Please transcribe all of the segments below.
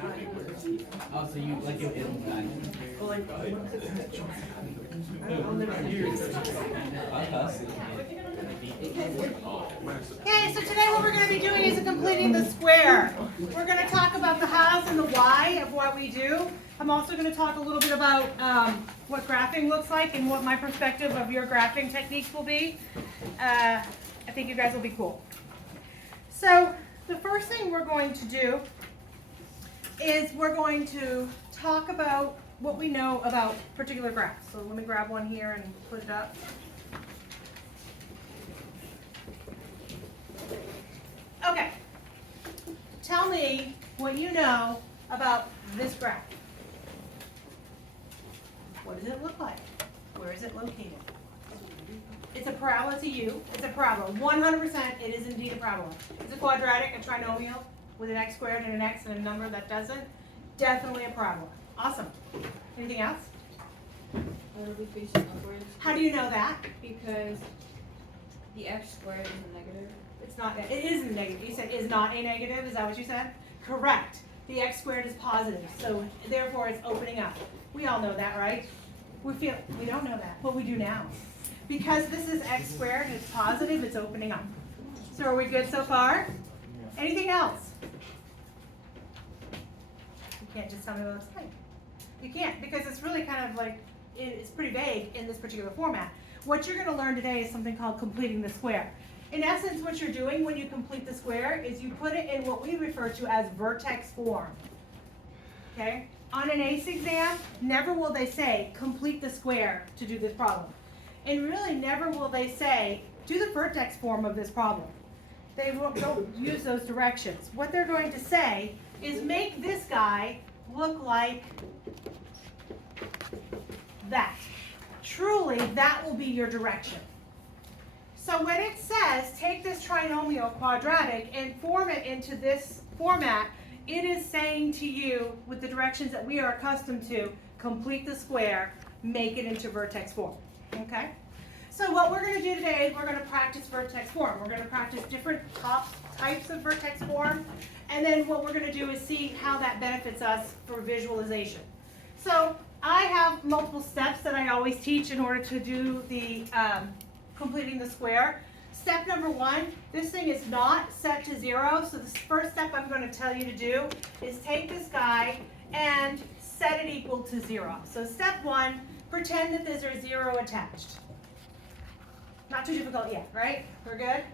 Oh, so you like it in Okay, so today what we're going to be doing is completing the square. We're going to talk about the hows and the why of what we do. I'm also going to talk a little bit about what graphing looks like and what my perspective of your graphing techniques will be. I think you guys will be cool. So the first thing we're going to do is we're going to talk about what we know about particular graphs. So let me grab one here and put it up. Okay, tell me what you know about this graph. What does it look like? Where is it located? It's a parabola to you. It's a parabola. 100% it is indeed a parabola. It's a quadratic, a trinomial with an x squared and an x and a number that doesn't. Definitely a parabola. Awesome. Anything else? It'll be facing upwards. How do you know that? Because the x squared is a negative. It's not, it is a negative. You said is not a negative, is that what you said? Correct. The x squared is positive, so therefore it's opening up. We all know that, right? We don't know that, but we do now. Because this is x squared and it's positive, it's opening up. So are we good so far? Anything else? You can't just tell me what it looks like. You can't, because it's really kind of like, it's pretty vague in this particular format. What you're going to learn today is something called completing the square. In essence, what you're doing when you complete the square is you put it in what we refer to as vertex form. Okay? On an ACE exam, never will they say, complete the square to do this problem. And really, never will they say, do the vertex form of this problem. They don't use those directions. What they're going to say is make this guy look like that. Truly, that will be your direction. So when it says, take this trinomial quadratic and form it into this format, it is saying to you, with the directions that we are accustomed to, complete the square, make it into vertex form. Okay? So what we're going to do today is we're going to practice vertex form. We're going to practice different types of vertex form, and then what we're going to do is see how that benefits us for visualization. So I have multiple steps that I always teach in order to do the completing the square. Step number one, this thing is not set to 0, so the first step I'm going to tell you to do is take this guy and set it equal to 0. So step one, pretend that there's a 0 attached. Not too difficult yet, right? We're good?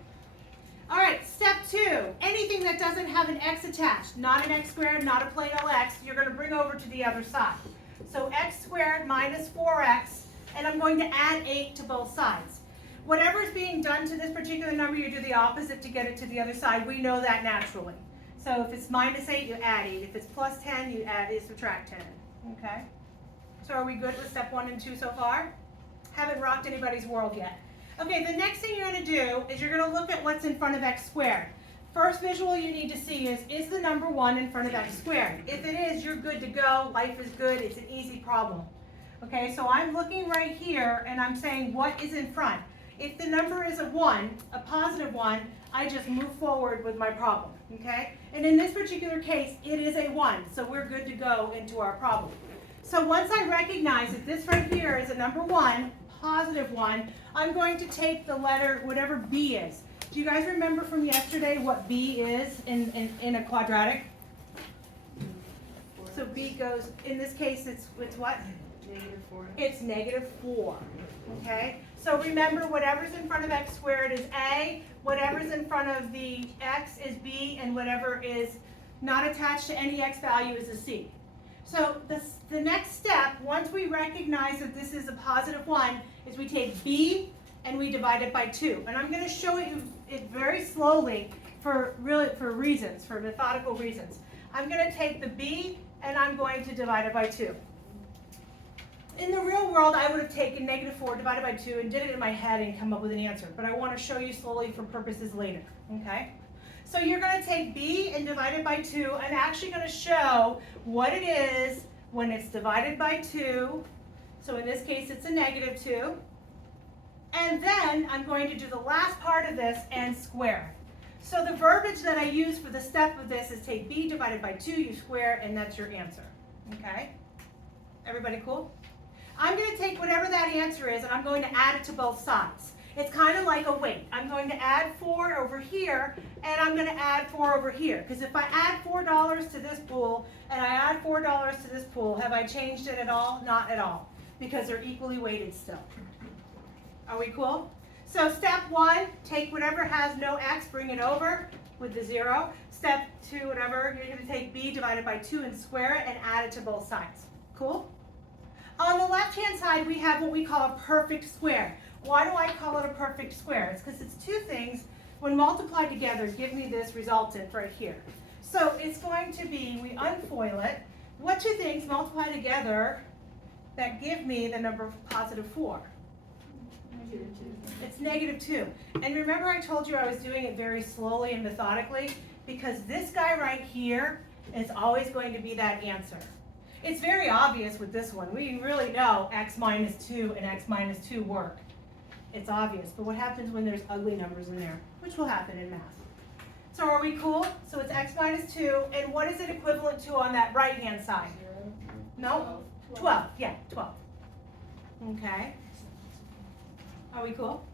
All right, step two, anything that doesn't have an x attached, not an x squared, not a plain old x, you're going to bring over to the other side. So x squared minus 4x, and I'm going to add 8 to both sides. Whatever is being done to this particular number, you do the opposite to get it to the other side. We know that naturally. So if it's minus 8, you add 8. If it's plus 10, you subtract 10. Okay? So are we good with step 1 and 2 so far? Haven't rocked anybody's world yet. Okay, the next thing you're going to do is you're going to look at what's in front of x squared. First visual you need to see is the number 1 in front of x squared? If it is, you're good to go. Life is good. It's an easy problem. Okay, so I'm looking right here and I'm saying what is in front. If the number is a 1, a positive 1, I just move forward with my problem, okay? And in this particular case, it is a 1, so we're good to go into our problem. So once I recognize that this right here is a number 1, positive 1, I'm going to take the letter, whatever B is. Do you guys remember from yesterday what B is in a quadratic? So B goes, in this case, it's what? -4. It's -4, okay? So remember, whatever's in front of x squared is A, whatever's in front of the x is B, and whatever is not attached to any x value is a C. So the next step, once we recognize that this is a positive 1, is we take B and we divide it by 2. And I'm going to show you it very slowly for reasons, for methodical reasons. I'm going to take the B and I'm going to divide it by 2. In the real world, I would have taken -4 divided by 2 and did it in my head and come up with an answer. But I want to show you slowly for purposes later. Okay? So you're going to take B and divide it by 2. I'm actually going to show what it is when it's divided by 2. So in this case, it's a -2. And then I'm going to do the last part of this and square it. So the verbiage that I use for the step of this is take b divided by 2, you square, and that's your answer. Okay? Everybody cool? I'm going to take whatever that answer is and I'm going to add it to both sides. It's kind of like a weight. I'm going to add 4 over here and I'm going to add 4 over here. Because if I add $4 to this pool and I add $4 to this pool, have I changed it at all? Not at all. Because they're equally weighted still. Are we cool? So step 1, take whatever has no x, bring it over with the 0. Step 2, whatever, you're going to take b divided by 2 and square it and add it to both sides. Cool? On the left-hand side, we have what we call a perfect square. Why do I call it a perfect square? It's because it's two things, when multiplied together, give me this resultant right here. So it's going to be, we unfoil it, what two things multiply together that give me the number positive 4? It's negative 2. And remember I told you I was doing it very slowly and methodically? Because this guy right here is always going to be that answer. It's very obvious with this one. We really know x minus 2 and x minus 2 work. It's obvious. But what happens when there's ugly numbers in there? Which will happen in math. So are we cool? So it's x minus 2. And what is it equivalent to on that right-hand side? 0. No? 12. Yeah, 12. Okay. Are we cool?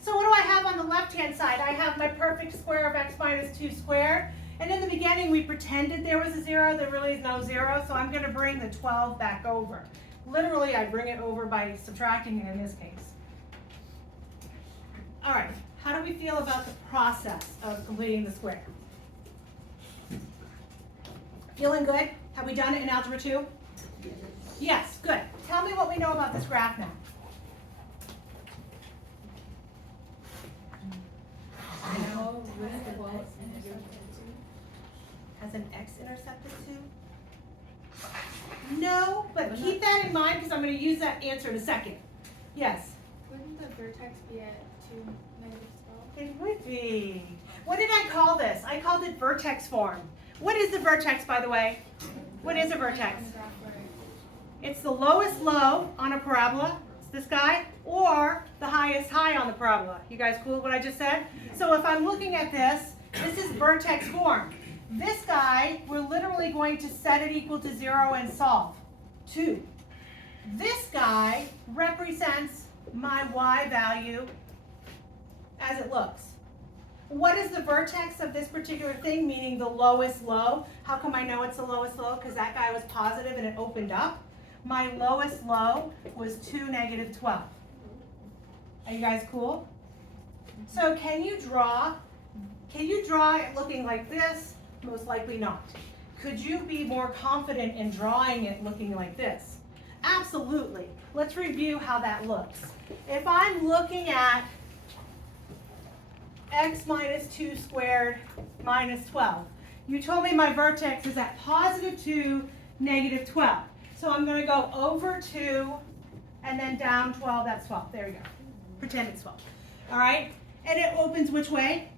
So what do I have on the left-hand side? I have my perfect square of x minus 2 squared. And in the beginning, we pretended there was a 0. There really is no 0. So I'm going to bring the 12 back over. Literally, I bring it over by subtracting it in this case. All right. How do we feel about the process of completing the square? Feeling good? Have we done it in Algebra 2? Yes, good. Tell me what we know about this graph now. Has an x-intercepted too? No, but keep that in mind because I'm going to use that answer in a second. Yes? Wouldn't the vertex be at 2, negative 12? It would be. What did I call this? I called it vertex form. What is the vertex, by the way? What is a vertex? It's the lowest low on a parabola, it's this guy, or the highest high on the parabola. You guys cool with what I just said? So if I'm looking at this, this is vertex form. This guy, we're literally going to set it equal to 0 and solve. 2. This guy represents my y value as it looks. What is the vertex of this particular thing, meaning the lowest low? How come I know it's the lowest low? Because that guy was positive and it opened up. My lowest low was 2, negative 12. Are you guys cool? So can you draw it looking like this? Most likely not. Could you be more confident in drawing it looking like this? Absolutely. Let's review how that looks. If I'm looking at x minus 2 squared minus 12, you told me my vertex is at positive 2, negative 12. So I'm going to go over 2 and then down 12. That's 12. There we go. Pretend it's 12. All right? And it opens which way?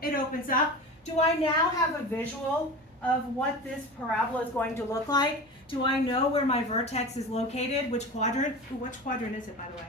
It opens up. Do I now have a visual of what this parabola is going to look like? Do I know where my vertex is located? Which quadrant? Ooh, which quadrant is it, by the way?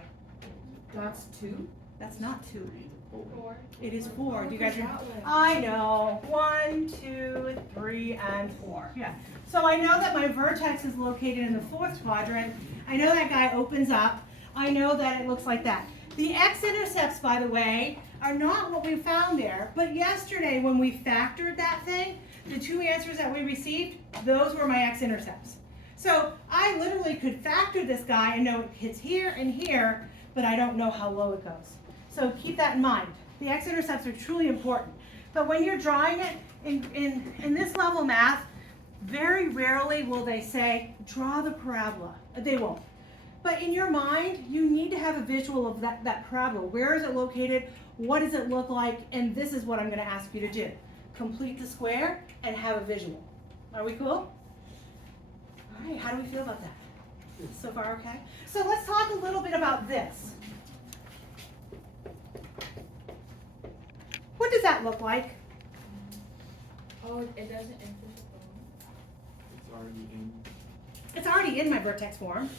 That's 2? That's not 2. 4. It is 4. Do you guys remember? I know. 1, 2, 3, and 4. Yeah. So I know that my vertex is located in the 4th quadrant. I know that guy opens up. I know that it looks like that. The x-intercepts, by the way, are not what we found there. But yesterday, when we factored that thing, the two answers that we received, those were my x-intercepts. So I literally could factor this guy and know it hits here and here, but I don't know how low it goes. So keep that in mind. The x-intercepts are truly important. But when you're drawing it in this level math, very rarely will they say, draw the parabola. They won't. But in your mind, you need to have a visual of that parabola. Where is it located? What does it look like? And this is what I'm going to ask you to do. Complete the square and have a visual. Are we cool? All right, how do we feel about that? So far, okay? So let's talk a little bit about this. What does that look like? Oh, it doesn't implicit It's already in. It's already in my vertex form.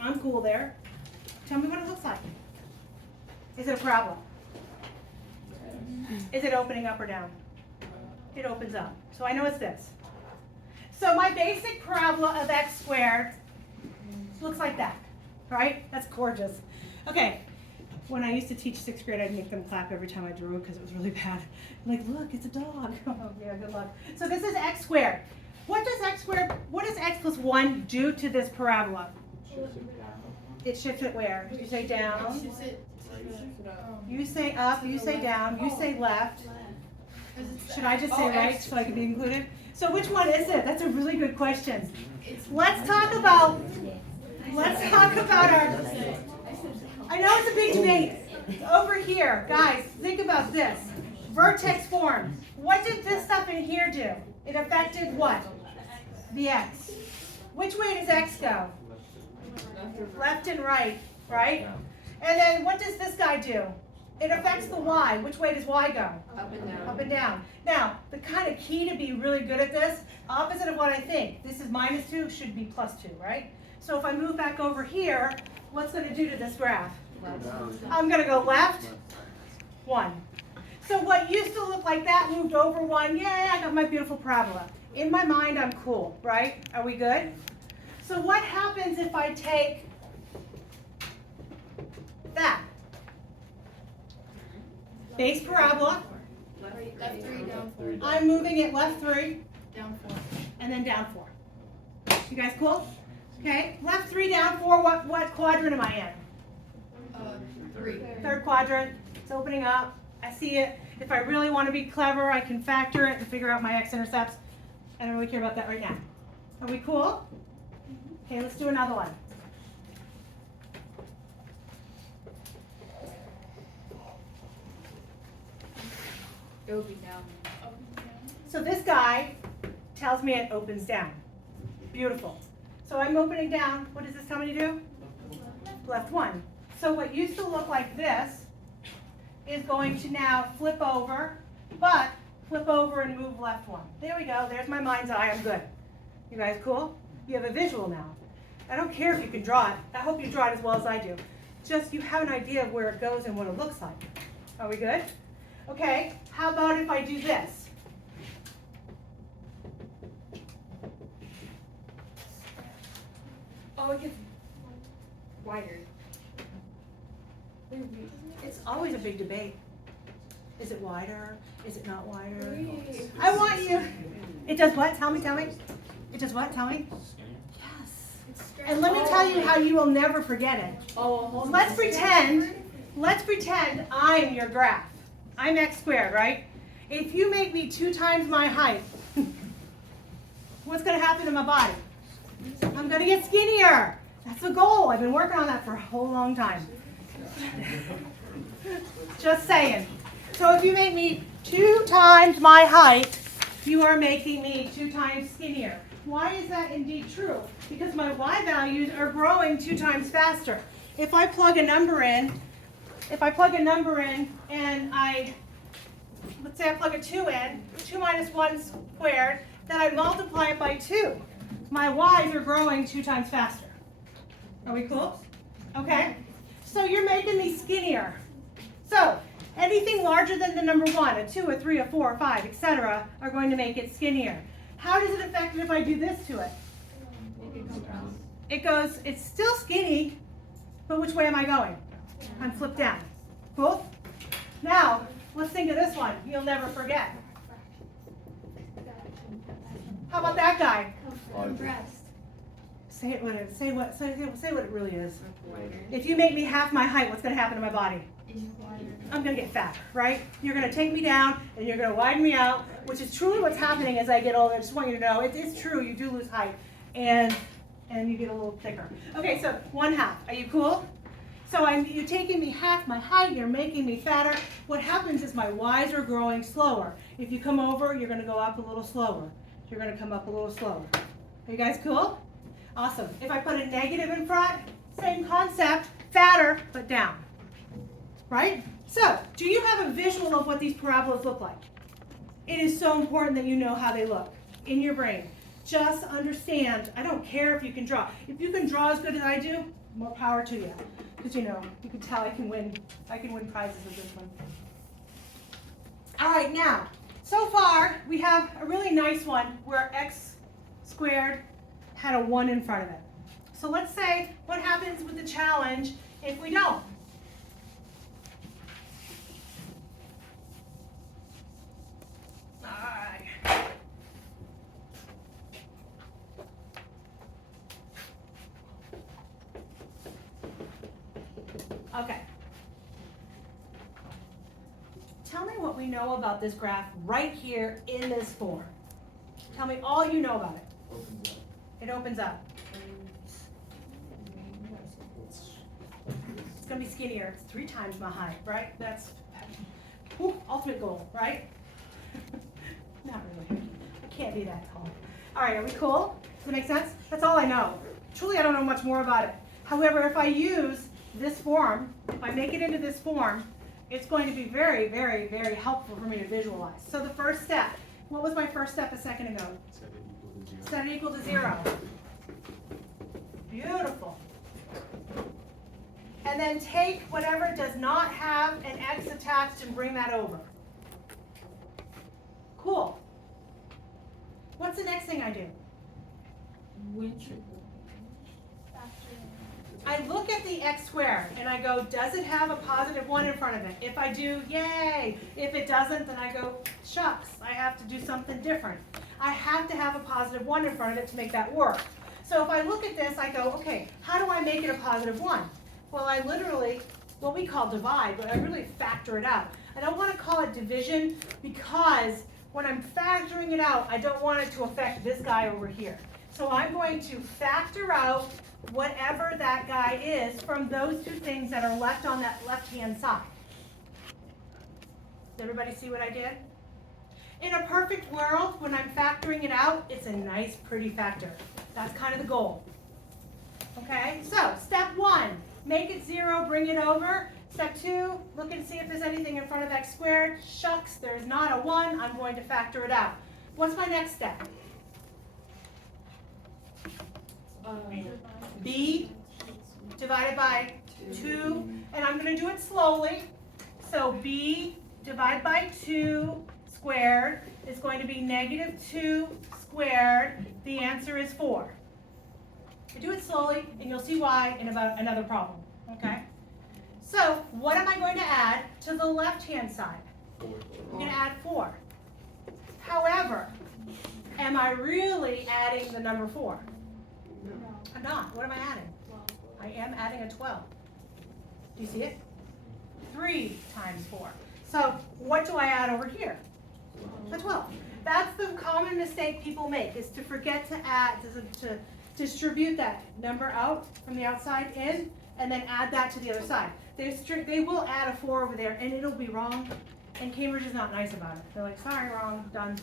I'm cool there. Tell me what it looks like. Is it a parabola? Is it opening up or down? It opens up. So I know it's this. So my basic parabola of x squared looks like that, right? That's gorgeous. Okay, when I used to teach 6th grade, I'd make them clap every time I drew because it was really bad. I'm like, look, it's a dog. Oh, yeah, good luck. So this is x squared. What does x plus 1 do to this parabola? Shifts it down. It shifts it where? You say down, Shifts it to the, you say up, you say down, you say left. Should I just say right so I can be included? So which one is it? That's a really good question. Let's talk about our, I know it's a big debate. Over here, guys, think about this. Vertex form. What did this stuff in here do? It affected what? The x. Which way does x go? Left and right, right? And then what does this guy do? It affects the y. Which way does y go? Up and down. Up and down. Now, the kind of key to be really good at this, opposite of what I think. This is -2, should be +2, right? So if I move back over here, what's going to do to this graph? I'm going to go left, 1. So what used to look like that moved over 1. Yay, I got my beautiful parabola. In my mind, I'm cool, right? Are we good? So what happens if I take that? Base parabola. left 3, down 4, I'm moving it left 3 down 4. and then down 4. You guys cool? Okay, left 3, down 4. What quadrant am I in? 3. Third quadrant. It's opening up. I see it. If I really want to be clever, I can factor it and figure out my x-intercepts. I don't really care about that right now. Are we cool? Okay, let's do another one. It would be down. So this guy tells me it opens down. Beautiful. So I'm opening down. What does this tell me to do? Left 1. So what used to look like this is going to now flip over, but flip over and move left 1. There we go. There's my mind's eye. I'm good. You guys cool? You have a visual now. I don't care if you can draw it. I hope you draw it as well as I do. Just you have an idea of where it goes and what it looks like. Are we good? Okay, how about if I do this? Oh, it gets wider. It's always a big debate. Is it wider? Is it not wider? Wait. I want you. It does what? Tell me, tell me. It does what? Tell me. Yes. And let me tell you how you will never forget it. Oh, Let's pretend I'm your graph. I'm x squared, right? If you make me 2 times my height, what's going to happen to my body? I'm going to get skinnier. That's the goal. I've been working on that for a whole long time. Just saying. So if you make me 2 times my height, you are making me 2 times skinnier. Why is that indeed true? Because my y values are growing 2 times faster. If I plug a number in, and let's say I plug a 2 in, 2 minus 1 squared, then I multiply it by 2. My y's are growing 2 times faster. Are we cool? Okay. So you're making me skinnier. So anything larger than the number 1, a 2, a 3, a 4, a 5, etc., are going to make it skinnier. How does it affect it if I do this to it? It goes, it's still skinny, but which way am I going? I'm flipped down. Cool? Now, let's think of this one. You'll never forget. How about that guy? Compressed. Say it what it really is. If you make me half my height, what's going to happen to my body? I'm going to get fat, right? You're going to take me down and you're going to widen me out, which is truly what's happening as I get older. I just want you to know it's true. You do lose height and you get a little thicker. Okay, so 1/2. Are you cool? So you're taking me half my height. You're making me fatter. What happens is my y's are growing slower. If you come over, you're going to go up a little slower. You're going to come up a little slower. Are you guys cool? Awesome. If I put a negative in front, same concept, fatter, but down. Right? So, do you have a visual of what these parabolas look like? It is so important that you know how they look in your brain. Just understand, I don't care if you can draw. If you can draw as good as I do, more power to you. Because you can tell I can win prizes with this one. All right, now, so far we have a really nice one where x squared had a 1 in front of it. So let's say what happens with the challenge if we don't. All right. Okay. Tell me what we know about this graph right here in this form. Tell me all you know about it. Opens up. It opens up. It's going to be skinnier. It's 3 times my height, right? That's ultimate goal, right? Not really. I can't be that tall. All right, are we cool? Does it make sense? That's all I know. Truly, I don't know much more about it. However, if I use this form, if I make it into this form, it's going to be very, very, very helpful for me to visualize. So the first step, what was my first step a second ago? Set it equal to 0. Set it equal to 0. Beautiful. And then take whatever does not have an x attached and bring that over. Cool. What's the next thing I do? I look at the x squared and I go, does it have a positive 1 in front of it? If I do, yay. If it doesn't, then I go, shucks, I have to do something different. I have to have a positive 1 in front of it to make that work. So if I look at this, I go, okay, how do I make it a positive 1? Well, I literally, what we call divide, but I really factor it out. I don't want to call it division because when I'm factoring it out, I don't want it to affect this guy over here. So I'm going to factor out whatever that guy is from those 2 things that are left on that left-hand side. Does everybody see what I did? In a perfect world, when I'm factoring it out, it's a nice, pretty factor. That's kind of the goal. Okay, so step 1, make it 0, bring it over. Step 2, look and see if there's anything in front of x squared. Shucks, there's not a 1, I'm going to factor it out. What's my next step? B divided by 2, and I'm going to do it slowly. So B divided by 2 squared is going to be negative 2 squared. The answer is 4. I do it slowly, and you'll see why in about another problem, okay? So what am I going to add to the left-hand side? I'm going to add 4. However, am I really adding the number 4? I'm not. What am I adding? I am adding a 12. Do you see it? 3 times 4. So what do I add over here? A 12. That's the common mistake people make, is to forget to add, to distribute that number out from the outside in, and then add that to the other side. They will add a 4 over there, and it'll be wrong, and Cambridge is not nice about it. They're like, sorry, wrong, done.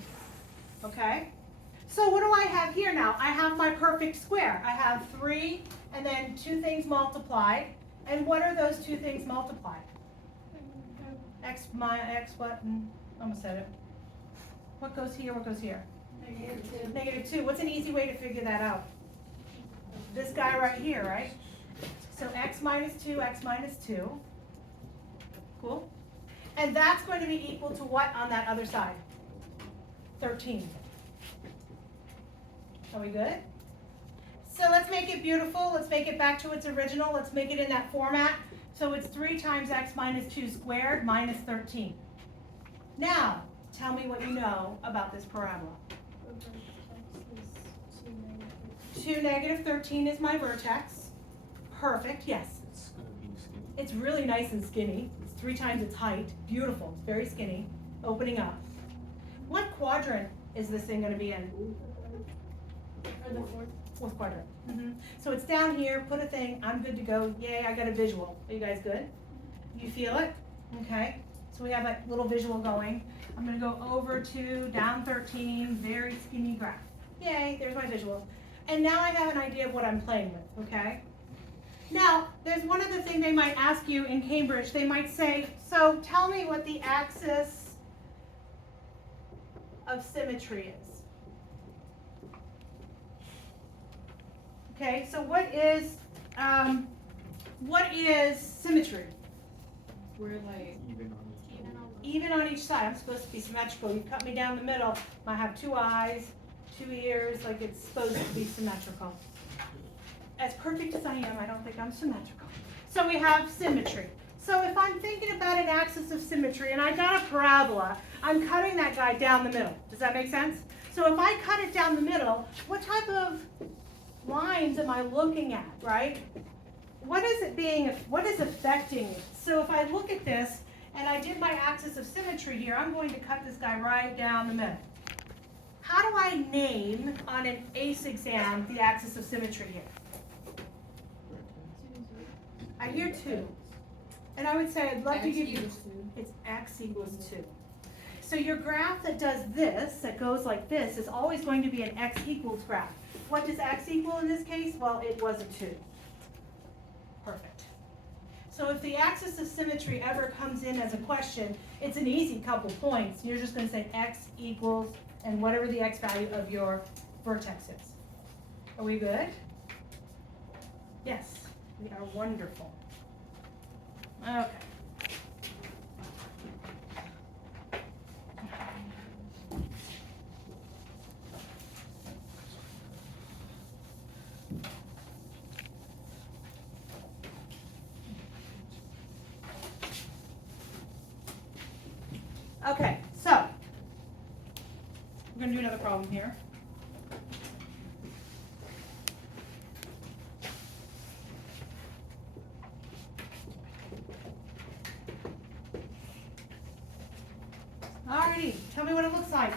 Okay? So what do I have here now? I have my perfect square. I have 3 and then 2 things multiplied. And what are those 2 things multiplied? X minus X what? Almost said it. What goes here? What goes here? -2. -2. What's an easy way to figure that out? This guy right here, right? So x minus 2, x minus 2. Cool. And that's going to be equal to what on that other side? 13. Are we good? So let's make it beautiful. Let's make it back to its original. Let's make it in that format. So it's 3 times x minus 2 squared minus 13. Now, tell me what you know about this parabola. 2 negative 13 is my vertex. Perfect, yes. It's going to be skinny. It's really nice and skinny. It's 3 times its height. Beautiful. It's very skinny. Opening up. What quadrant is this thing going to be in? Or the 4th. 4th quadrant. So it's down here. Put a thing. I'm good to go. Yay, I got a visual. Are you guys good? You feel it? Okay. So we have a little visual going. I'm going to go over to down 13. Very skinny graph. Yay, there's my visual. And now I have an idea of what I'm playing with, okay? Now, there's one other thing they might ask you in Cambridge. They might say, so tell me what the axis of symmetry is. Okay, so what is symmetry? We're like Even even on each side. I'm supposed to be symmetrical. You cut me down the middle, I have 2 eyes, 2 ears, like it's supposed to be symmetrical. As perfect as I am, I don't think I'm symmetrical. So we have symmetry. So if I'm thinking about an axis of symmetry and I got a parabola, I'm cutting that guy down the middle. Does that make sense? So if I cut it down the middle, what type of lines am I looking at, right? What is affecting it? So if I look at this and I did my axis of symmetry here, I'm going to cut this guy right down the middle. How do I name on an ACE exam the axis of symmetry here? I hear 2. And I would say I'd love to give you, it's x equals 2. So your graph that does this, that goes like this, is always going to be an x equals graph. What does x equal in this case? Well, it was a 2. Perfect. So if the axis of symmetry ever comes in as a question, it's an easy couple points. You're just going to say x equals and whatever the x value of your vertex is. Are we good? Yes, we are wonderful. Okay. Okay, so we're going to do another problem here. Alrighty, tell me what it looks like.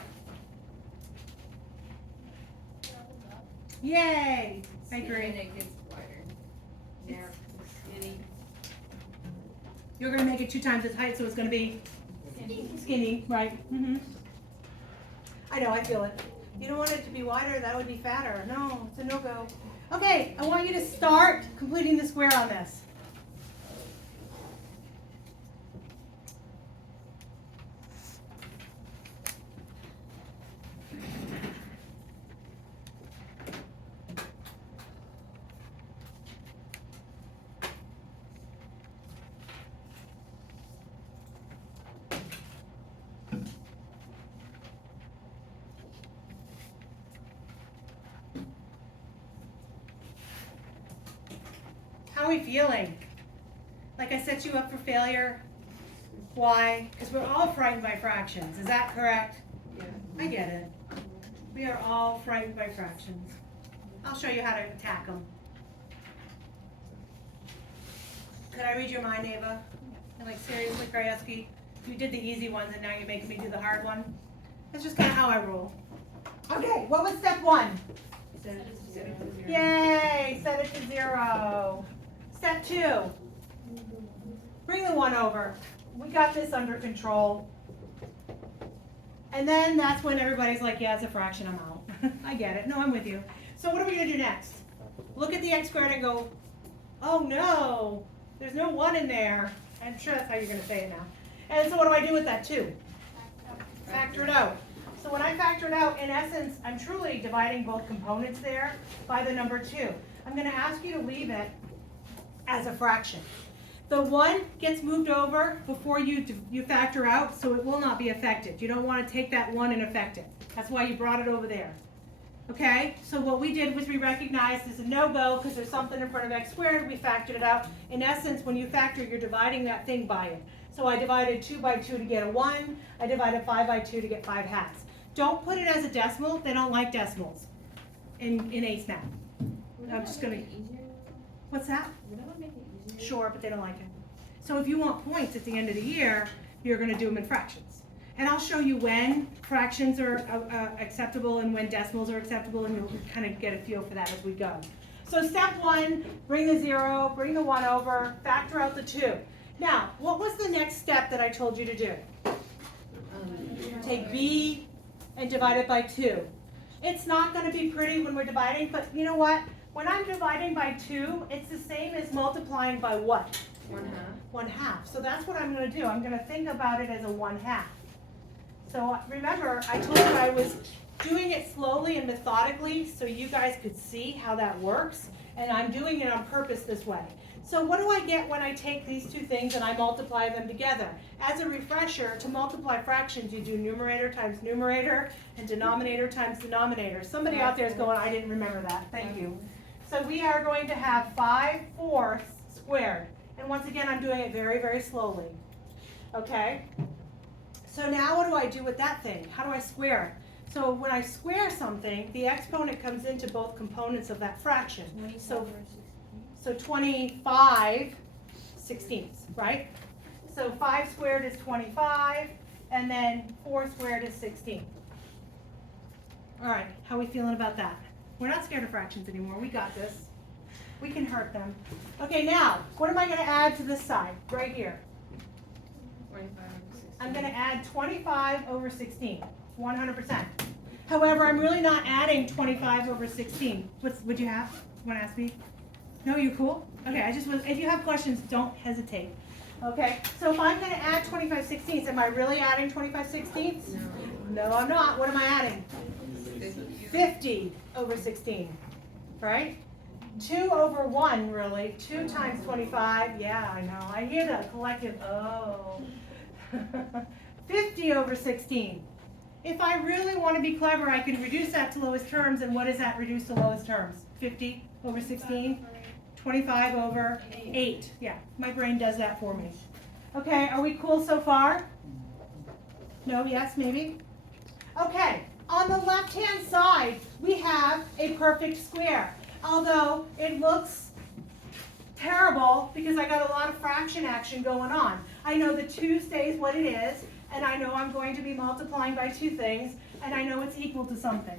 Yay! I agree. And it gets wider. Yeah, skinny. You're going to make it 2 times its height, so it's going to be skinny, right? I know, I feel it. You don't want it to be wider, that would be fatter. No, it's a no-go. Okay, I want you to start completing the square on this. How are we feeling? Like I set you up for failure? Why? Because we're all frightened by fractions. Is that correct? Yeah. I get it. We are all frightened by fractions. I'll show you how to attack them. Could I read your mind, Ava? And like, seriously, Krajewski? You did the easy ones and now you're making me do the hard one? That's just kind of how I roll. Okay, what was step 1? Set it to 0. Yay, set it to 0. Step 2, bring the 1 over. We got this under control. And then that's when everybody's like, yeah, it's a fraction, I'm out. I get it. No, I'm with you. So what are we going to do next? Look at the x squared and go, oh no, there's no 1 in there. I'm sure that's how you're going to say it now. And so what do I do with that 2? Factor it out. So when I factor it out, in essence, I'm truly dividing both components there by the number 2. I'm going to ask you to leave it as a fraction. The 1 gets moved over before you factor out, so it will not be affected. You don't want to take that 1 and affect it. That's why you brought it over there. Okay, so what we did was we recognized as a no-go because there's something in front of x squared, we factored it out. In essence, when you factor, you're dividing that thing by it. So I divided 2 by 2 to get a 1. I divided 5 by 2 to get 5 halves. Don't put it as a decimal. They don't like decimals in ACE math. I'm just going to... What's that? Would that one make it easier? Sure, but they don't like it. So if you want points at the end of the year, you're going to do them in fractions. And I'll show you when fractions are acceptable and when decimals are acceptable, and you'll kind of get a feel for that as we go. So step 1, bring the 0, bring the 1 over, factor out the 2. Now, what was the next step that I told you to do? Take b and divide it by 2. It's not going to be pretty when we're dividing, but you know what? When I'm dividing by 2, it's the same as multiplying by what? 1/2. 1/2. So that's what I'm going to do. I'm going to think about it as a 1/2. So remember, I told you I was doing it slowly and methodically so you guys could see how that works. And I'm doing it on purpose this way. So what do I get when I take these two things and I multiply them together? As a refresher, to multiply fractions, you do numerator times numerator and denominator times denominator. Somebody out there is going, I didn't remember that. Thank you. So we are going to have 5/4 squared. And once again, I'm doing it very, very slowly. Okay? So now what do I do with that thing? How do I square it? So when I square something, the exponent comes into both components of that fraction. So 25/16, right? So 5 squared is 25, and then 4 squared is 16. All right, how are we feeling about that? We're not scared of fractions anymore. We got this. We can hurt them. Okay, now, what am I going to add to this side, right here? 25 over 16. I'm going to add 25 over 16, 100%. However, I'm really not adding 25 over 16. Would you have? Want to ask me? No, you cool? Okay, if you have questions, don't hesitate. Okay, so if I'm going to add 25/16, am I really adding 25/16? No, I'm not. What am I adding? 50 over 16, right? 2 over 1, really. 2 times 25, yeah, I know. I hear the collective, oh. 50 over 16. If I really want to be clever, I can reduce that to lowest terms, and what is that reduced to lowest terms? 50 over 16? 25 over 8. Yeah, my brain does that for me. Okay, are we cool so far? No, yes, maybe? Okay, on the left-hand side, we have a perfect square. Although it looks terrible because I got a lot of fraction action going on. I know the 2 stays what it is, and I know I'm going to be multiplying by 2 things, and I know it's equal to something.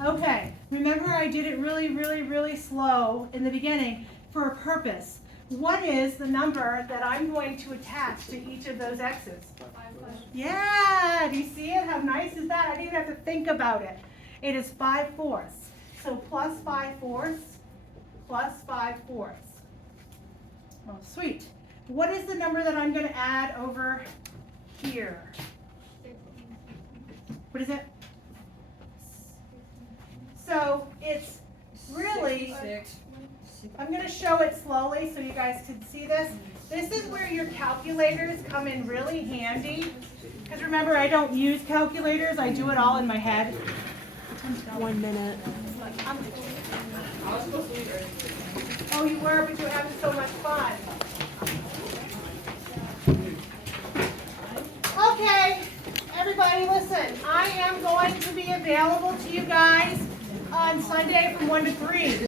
Okay, remember I did it really, really, really slow in the beginning for a purpose. What is the number that I'm going to attach to each of those x's? 5/5. Yeah, do you see it? How nice is that? I didn't even have to think about it. It is 5/4. So plus 5/4 plus 5/4. Oh, sweet. What is the number that I'm going to add over here? What is it? So it's really, 6. I'm going to show it slowly so you guys can see this. This is where your calculators come in really handy. Because remember, I don't use calculators. I do it all in my head. 1 minute. I was supposed to leave early. Oh, you were, but you were having so much fun. Okay, everybody listen. I am going to be available to you guys on Sunday from 1 to 3.